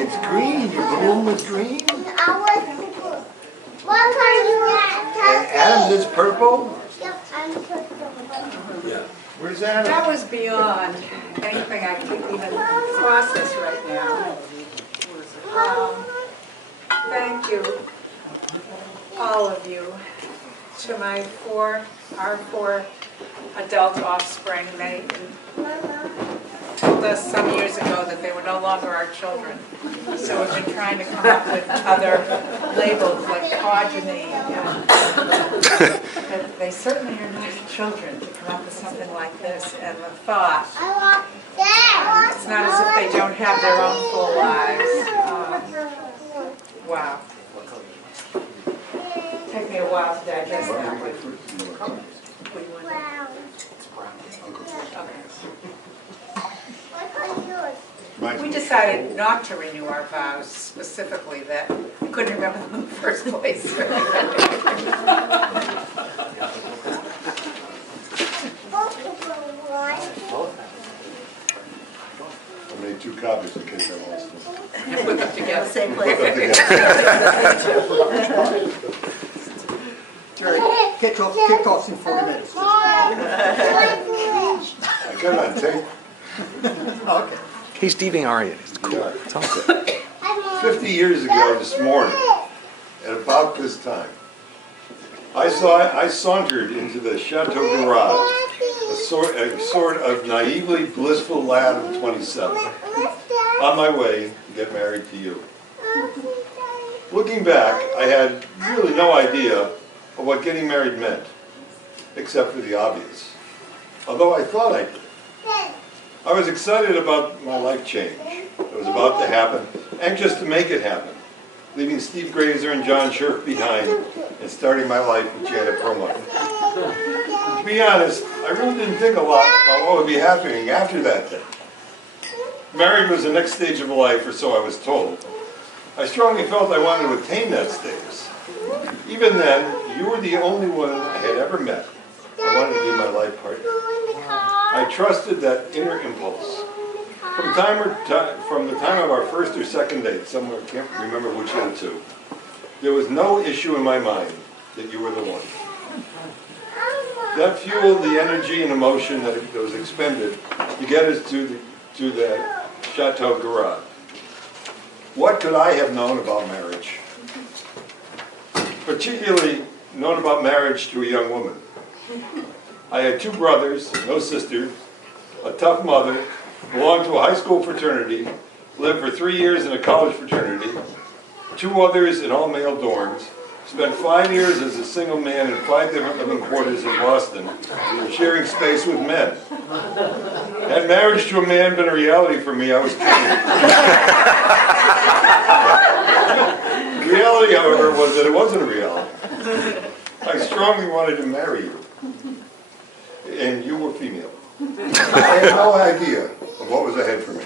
It's green. Your balloon was green. What kind you And Adam's is purple. Yep, I'm purple. Where's Adam? That was beyond anything I could even process right now. Thank you, all of you, to our four adult offspring. They told us some years ago that they were no longer our children. So we've been trying to come up with other labels like progeny. But they certainly are not children to come up with something like this. And the thought, I want that. it's not as if they don't have their own full lives. Wow. Take me a while to digest that one. What do you want? Wow. Okay. What kind yours? We decided not to renew our vows specifically that we couldn't remember them in the first place. Both of them want. I made 2 copies in case I lost them. Put them together. Same Put place. them together. Jerry, kickoff's in 40 minutes. Mom, I got it on tape. Okay. He's DVRing it. It's cool. Yeah. It's all good. 50 years ago this morning, at about this time, I sauntered into the Chateau Garage, a sort of naively blissful lad of 27, on my way to get married to you. Looking back, I had really no idea of what getting married meant, except for the obvious, although I thought I did. I was excited about my life change that was about to happen, anxious to make it happen, leaving Steve Grazer and John Scherf behind and starting my life with Janet Perlmutter. To be honest, I really didn't think a lot about what would be happening after that day. Married was the next stage of life, or so I was told. I strongly felt I wanted to attain that status. Even then, you were the only one I had ever met I wanted to be my life partner. I trusted that inner impulse. From the time of our first or second date, somewhere, I can't remember which of the two, there was no issue in my mind that you were the one. That fueled the energy and emotion that was expended to get us to the Chateau Garage. What could I have known about marriage? Particularly known about marriage to a young woman. I had 2 brothers, no sisters, a tough mother, belonged to a high school fraternity, lived for 3 years in a college fraternity, 2 others in all-male dorms, spent 5 years as a single man in 5 different living quarters in Boston, sharing space with men. Had marriage to a man been a reality for me, I was kidding. The reality, however, was that it wasn't a reality. I strongly wanted to marry you, and you were female. I had no idea of what was ahead for me.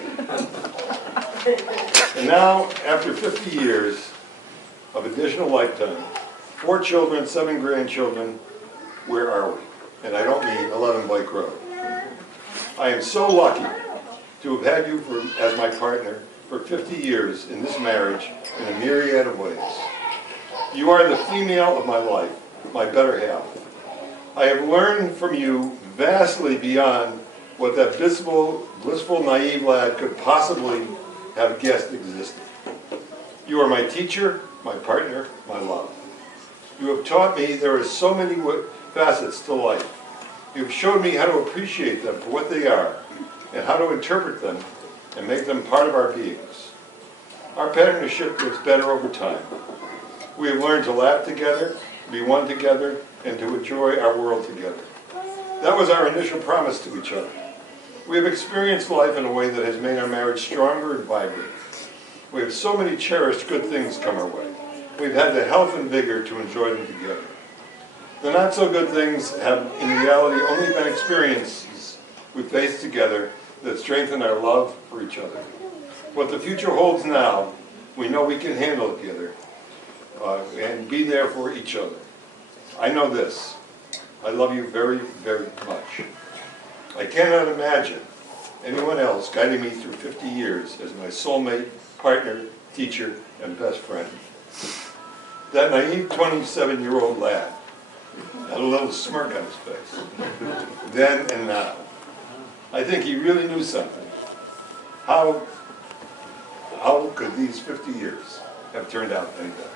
And now, after 50 years of additional lifetime, 4 children, 7 grandchildren, where are we? And I don't mean 11 Blake Road. I am so lucky to have had you as my partner for 50 years in this marriage in a myriad of ways. You are the female of my life, my better half. I have learned from you vastly beyond what that blissful, naive lad could possibly have guessed existed. You are my teacher, my partner, my love. You have taught me there are so many facets to life. You have showed me how to appreciate them for what they are and how to interpret them and make them part of our beings. Our partnership gets better over time. We have learned to laugh together, be one together, and to enjoy our world together. That was our initial promise to each other. We have experienced life in a way that has made our marriage stronger and vibrant. We have so many cherished good things come our way. We've had the health and vigor to enjoy them together. The not-so-good things have, in reality, only been experiences we faced together that strengthen our love for each other. What the future holds now, we know we can handle together and be there for each other. I know this. I love you very, very much. I cannot imagine anyone else guiding me through 50 years as my soulmate, partner, teacher, and best friend. That naive 27-year-old lad had a little smirk on his face, then and now. I think he really knew something. How could these 50 years have turned out any better?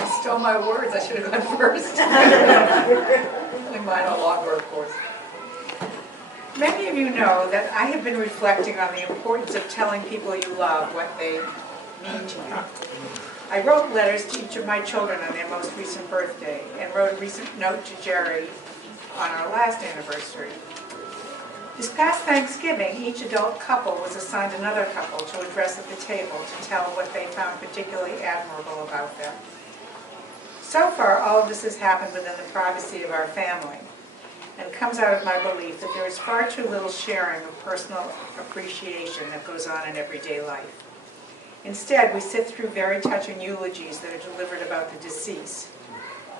You stole my words, I should have gone first. Only mine are longer, of course. Many of you know that I have been reflecting on the importance of telling people you love what they mean to you. I wrote letters to each of my children on their most recent birthday and wrote a recent note to Jerry on our last anniversary. This past Thanksgiving, each adult couple was assigned another couple to address at the table to tell what they found particularly admirable about them. So far, all of this has happened within the privacy of our family and comes out of my belief that there is far too little sharing of personal appreciation that goes on in everyday life. Instead, we sit through very touching eulogies that are delivered about the deceased,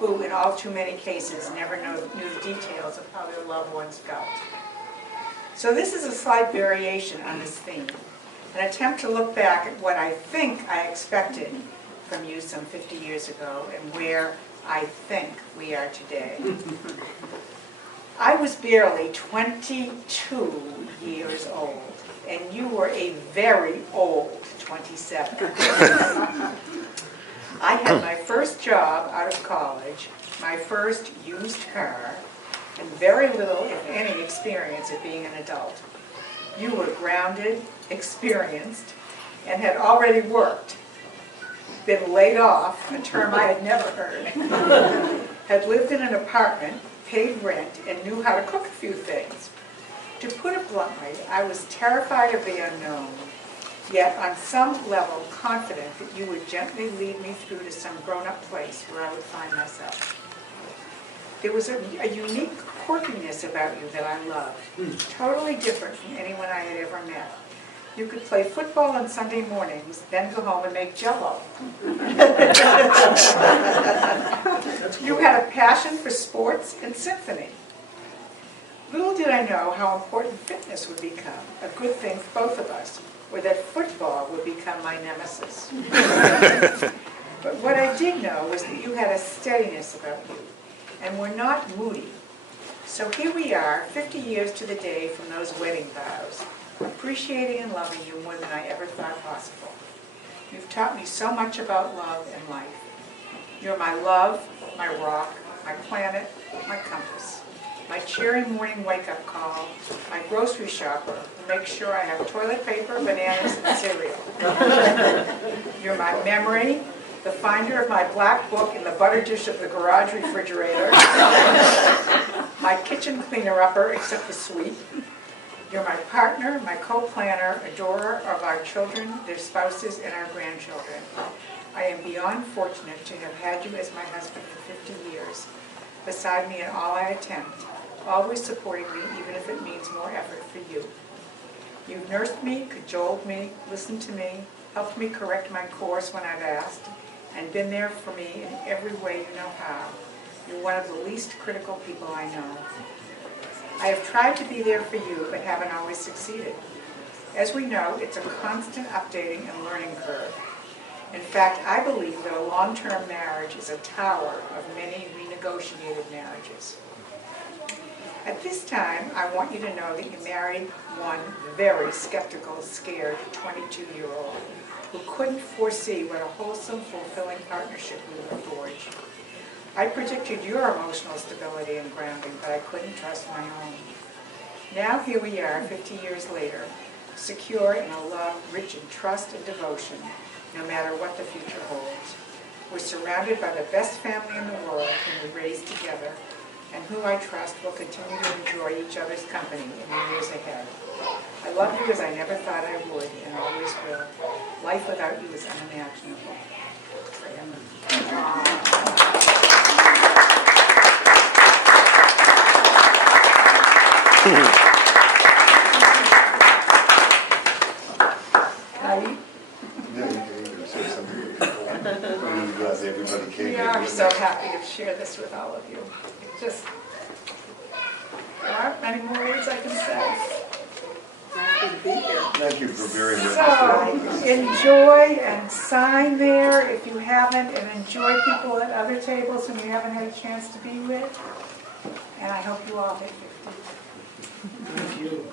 who, in all too many cases, never knew the details of how their loved ones felt. So this is a slight variation on this theme, an attempt to look back at what I think I expected from you some 50 years ago and where I think we are today. I was barely 22 years old, and you were a very old 27. I had my first job out of college, my first used car, and very little, if any, experience of being an adult. You were grounded, experienced, and had already worked, been laid off, a term I had never heard, had lived in an apartment, paid rent, and knew how to cook a few things. To put it bluntly, I was terrified of the unknown, yet on some level confident that you would gently lead me through to some grown-up place where I would find myself. There was a unique quirkiness about you that I loved, totally different from anyone I had ever met. You could play football on Sunday mornings, then go home and make Jell-O. You had a passion for sports and symphony. Little did I know how important fitness would become, a good thing for both of us, or that football would become my nemesis. But what I did know was that you had a steadiness about you, and were not moody. So here we are, 50 years to the day from those wedding vows, appreciating and loving you more than I ever thought possible. You've taught me so much about love and life. You're my love, my rock, my planet, my compass, my cheery morning wake-up call, my grocery shopper who makes sure I have toilet paper, bananas, and cereal. You're my memory, the finder of my black book in the butter dish of the garage refrigerator, my kitchen cleaner-upper except the sweep. You're my partner, my co-planner, adorer of our children, their spouses, and our grandchildren. I am beyond fortunate to have had you as my husband for 50 years, beside me in all I attempt, always supporting me even if it means more effort for you. You've nursed me, cajoled me, listened to me, helped me correct my course when I've asked, and been there for me in every way you know how. You're one of the least critical people I know. I have tried to be there for you, but haven't always succeeded. As we know, it's a constant updating and learning curve. In fact, I believe that a long-term marriage is a tower of many renegotiated marriages. At this time, I want you to know that you married one very skeptical, scared 22-year-old who couldn't foresee what a wholesome, fulfilling partnership we would forge. I predicted your emotional stability and grounding, but I couldn't trust my own. Now here we are, 50 years later, secure in a love rich in trust and devotion, no matter what the future holds. We're surrounded by the best family in the world whom we raised together, and who I trust will continue to enjoy each other's company in the years ahead. I love you as I never thought I would, and always will. Life without you is unimaginable. Yeah, you can say something. I'm really glad everybody came We here. are so happy. happy to share this with all of you. It just, there aren't many more words I can say. Thank you for very much. So, enjoy and sign there if you haven't, and enjoy people at other tables whom you haven't had a chance to be with. And I hope you all hit 50. Thank you.